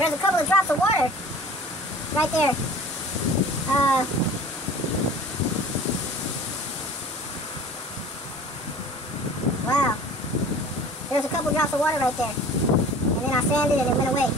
There's a couple of drops of water right there. Wow. There's a couple drops of water right there. And then I sanded it and it went away.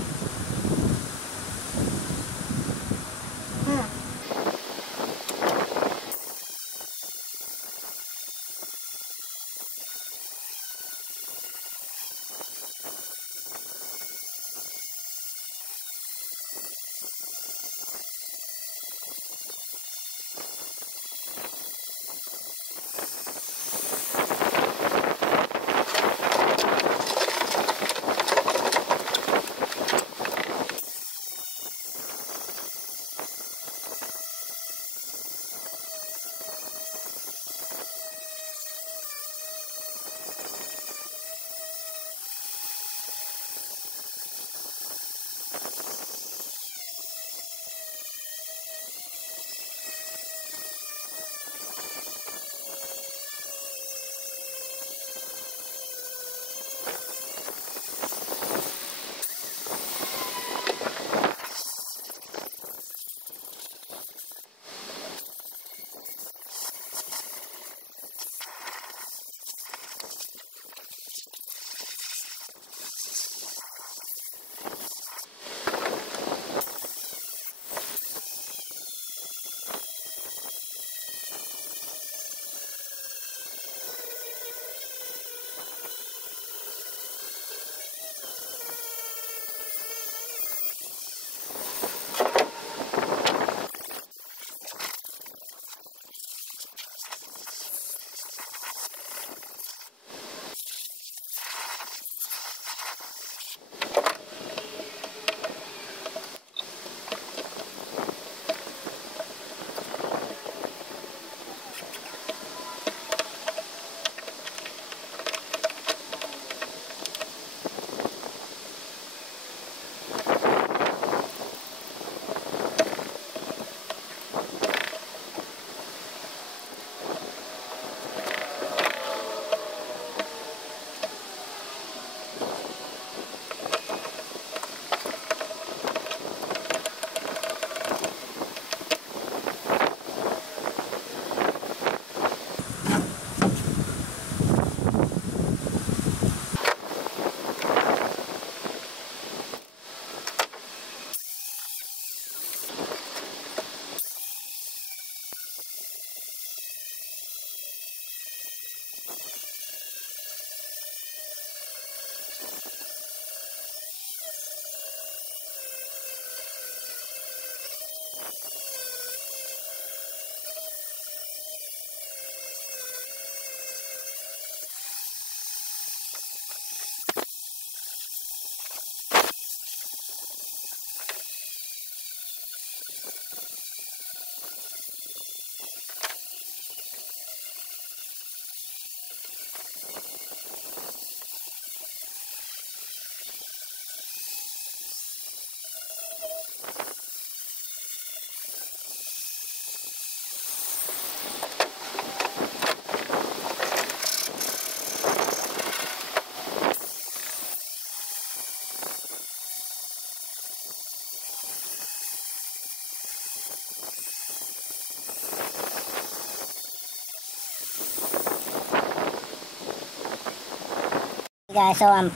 Guys, so I'm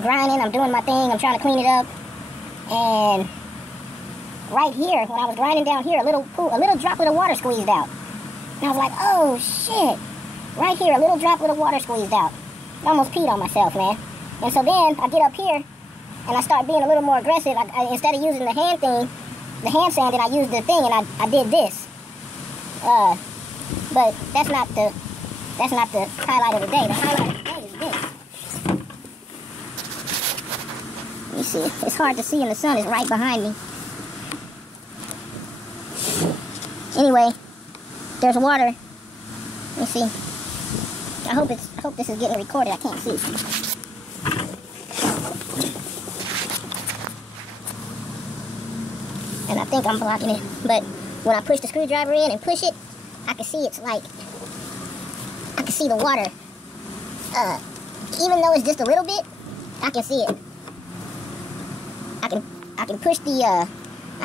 grinding, I'm doing my thing, I'm trying to clean it up, and right here, when I was grinding down here, a little droplet of water squeezed out, and I was like, oh shit, right here, a little droplet of water squeezed out. I almost peed on myself, man. And so then I get up here, and I start being a little more aggressive. Instead of using the hand sand, I used the thing, and I did this. But that's not the highlight of the day. The highlight of the day is this. Let me see. It's hard to see in the sun. It's right behind me. Anyway, there's water. Let me see. I hope this is getting recorded. I can't see. And I think I'm blocking it. But when I push the screwdriver in and push it, I can see it's like, I can see the water. Even though it's just a little bit, I can see it. I I can push the, I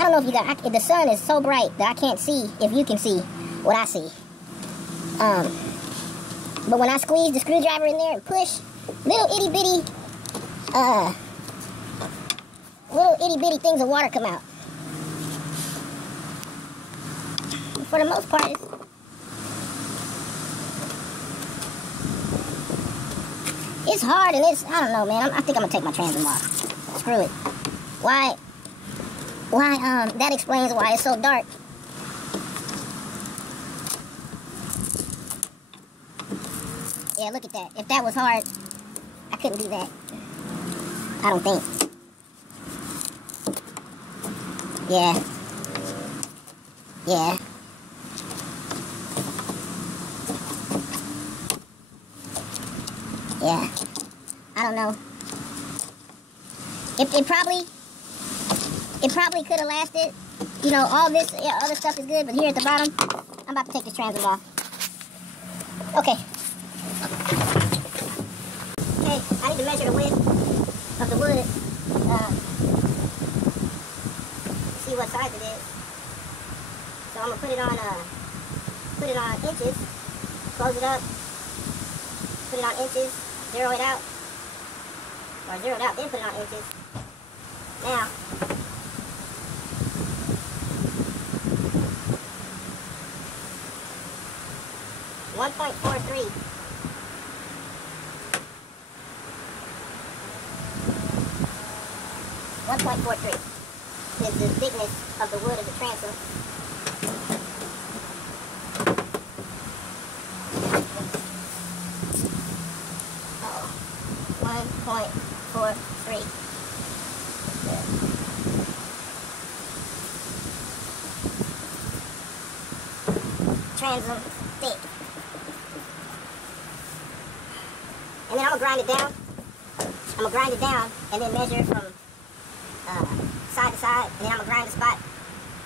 don't know if you got, the sun is so bright that I can't see if you can see what I see. But when I squeeze the screwdriver in there and push, little itty bitty things of water come out. For the most part, it's hard and it's, I don't know, man. I think I'm gonna take my transom off. Screw it. Why, that explains why it's so dark. Yeah, look at that. If that was hard, I couldn't do that. I don't think. Yeah. Yeah. Yeah. I don't know. It probably could have lasted. You know, all this other stuff is good, but here at the bottom, I'm about to take this transom off. Okay. Okay, I need to measure the width of the wood. See what size it is. So I'm gonna put it on inches. Close it up. Put it on inches. Zero it out. Or zero it out, then put it on inches. Now, .43. Is the thickness of the wood of the transom. Uh-oh. 1.43. Transom thick. And then I'm gonna grind it down. I'm gonna grind it down and then measure from side to side, and then I'm gonna grind the spot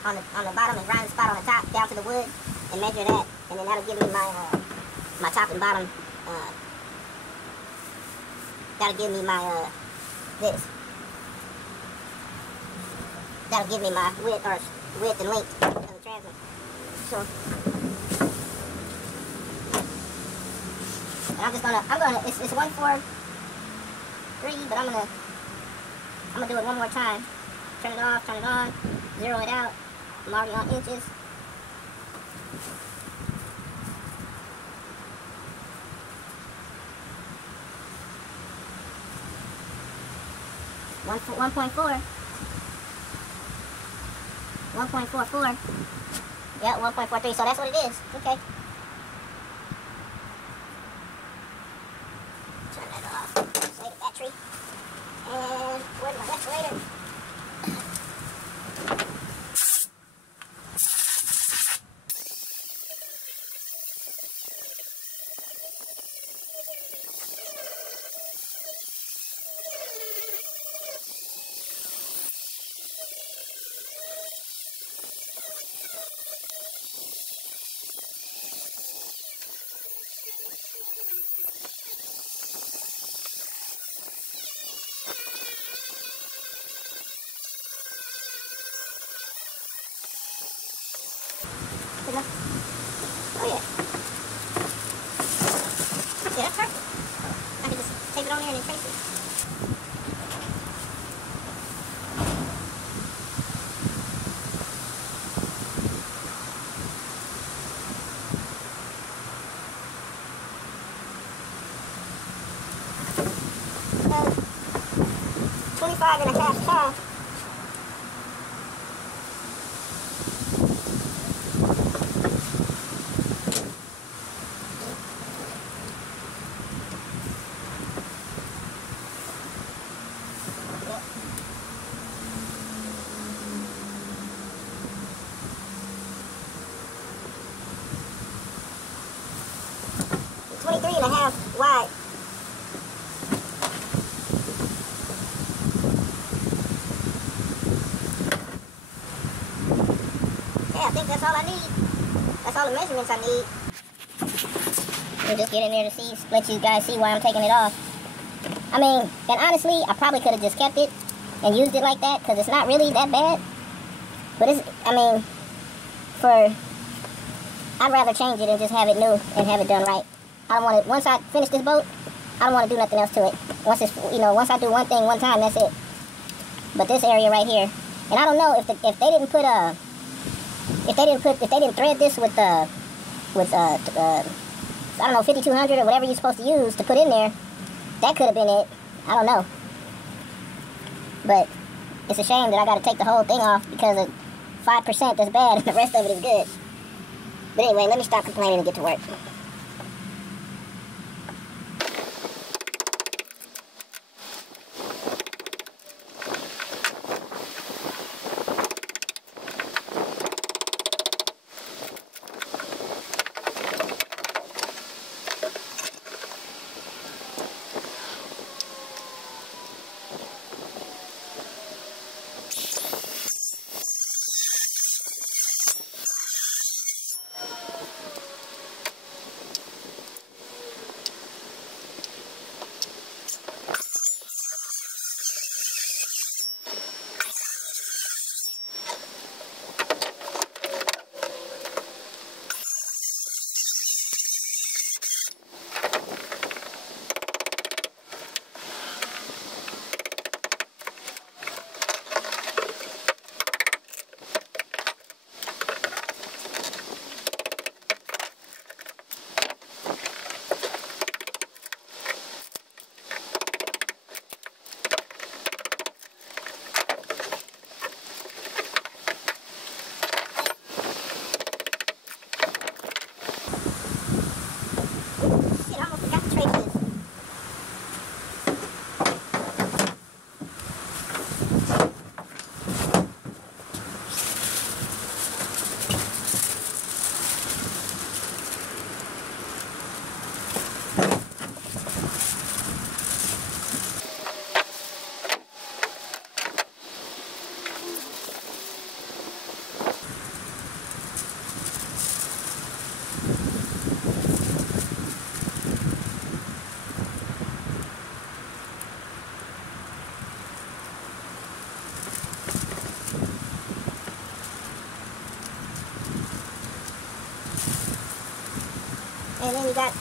on the bottom and grind the spot on the top down to the wood and measure that, and then that'll give me my top and bottom. That'll give me my this. That'll give me my width and length of the transom. So, and I'm gonna. It's 1.43, but I'm gonna do it one more time. Turn it off, turn it on, zero it out. I'm already on inches. One point four. 1.44. Yeah, 1.43. So that's what it is. Okay. Turn that off. Save the battery. And where's my respirator? Oh yeah. Yeah, that's perfect. I can just tape it on there and then trace it. And 25.5 tall. Wide. Yeah, I think that's all I need. That's all the measurements I need. We'll just get in there to see, let you guys see why I'm taking it off. I mean, and honestly, I probably could have just kept it, and used it like that, because it's not really that bad. But it's, I mean, I'd rather change it and just have it new and have it done right. I don't want it, once I finish this boat, I don't want to do nothing else to it. Once it's, once I do one thing one time, that's it. But this area right here, and I don't know if they didn't put if they didn't thread this with I don't know, 5200 or whatever you're supposed to use to put in there, that could have been it. I don't know. But it's a shame that I got to take the whole thing off because of 5% that's bad and the rest of it is good. But anyway, let me stop complaining and get to work. And then you got,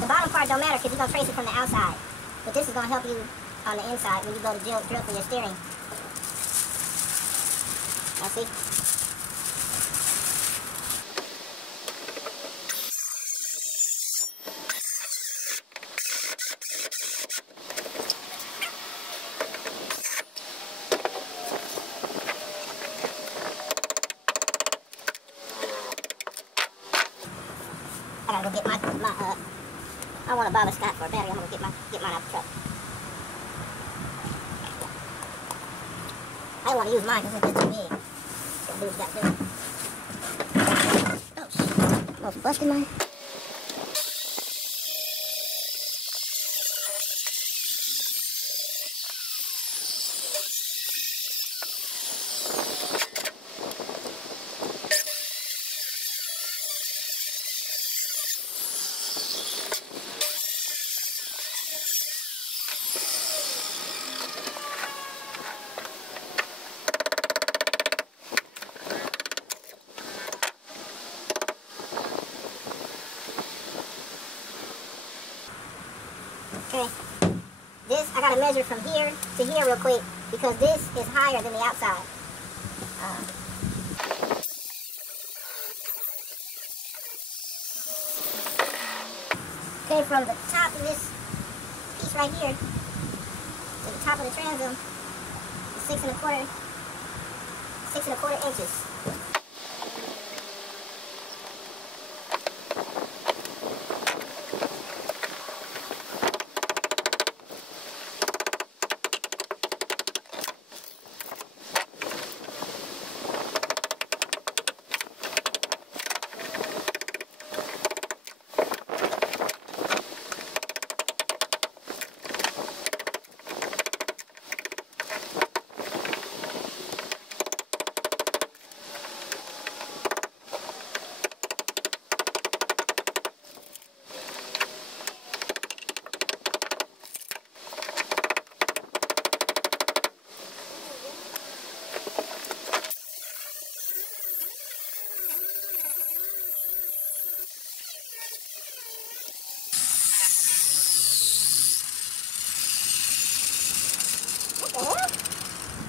the bottom part don't matter because you're going to trace it from the outside. But this is going to help you on the inside when you go to drill for your steering. Now see? I gotta go get my I want a Baba Scott for a battery. I'm gonna get mine out the truck. I don't want to use mine because it's too big. Gotta do what you gotta do. Oh shit. Almost busted mine. Okay, this, I gotta measure from here to here real quick because this is higher than the outside. Okay, from the top of this piece right here to the top of the transom is 6 1/4 inches.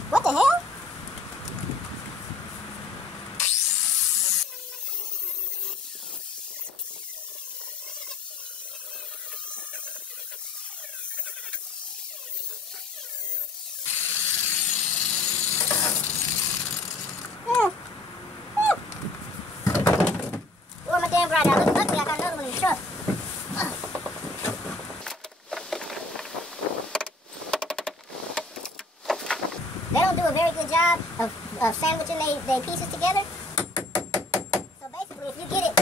What the hell? Where my damn grinder? Luckily I got another one in the truck. They don't do a very good job of sandwiching they pieces together. So basically, if you get it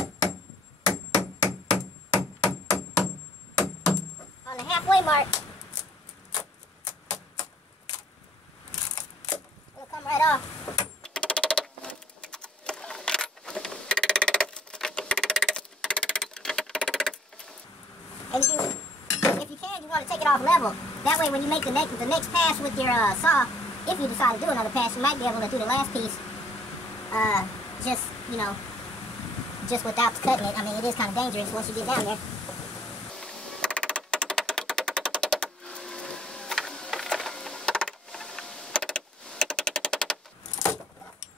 on the halfway mark, it'll come right off. And if you can, you want to take it off level. That way, when you make the next pass with your saw, if you decide to do another pass, you might be able to do the last piece, just, you know, just without cutting it. I mean, it is kind of dangerous once you get down there.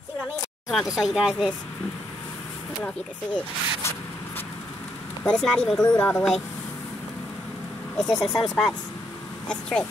See what I mean? I wanted to show you guys this. I don't know if you can see it, but it's not even glued all the way. It's just in some spots. That's the trick.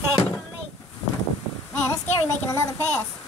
Okay, I think I'm gonna make... Man, it's scary making another pass.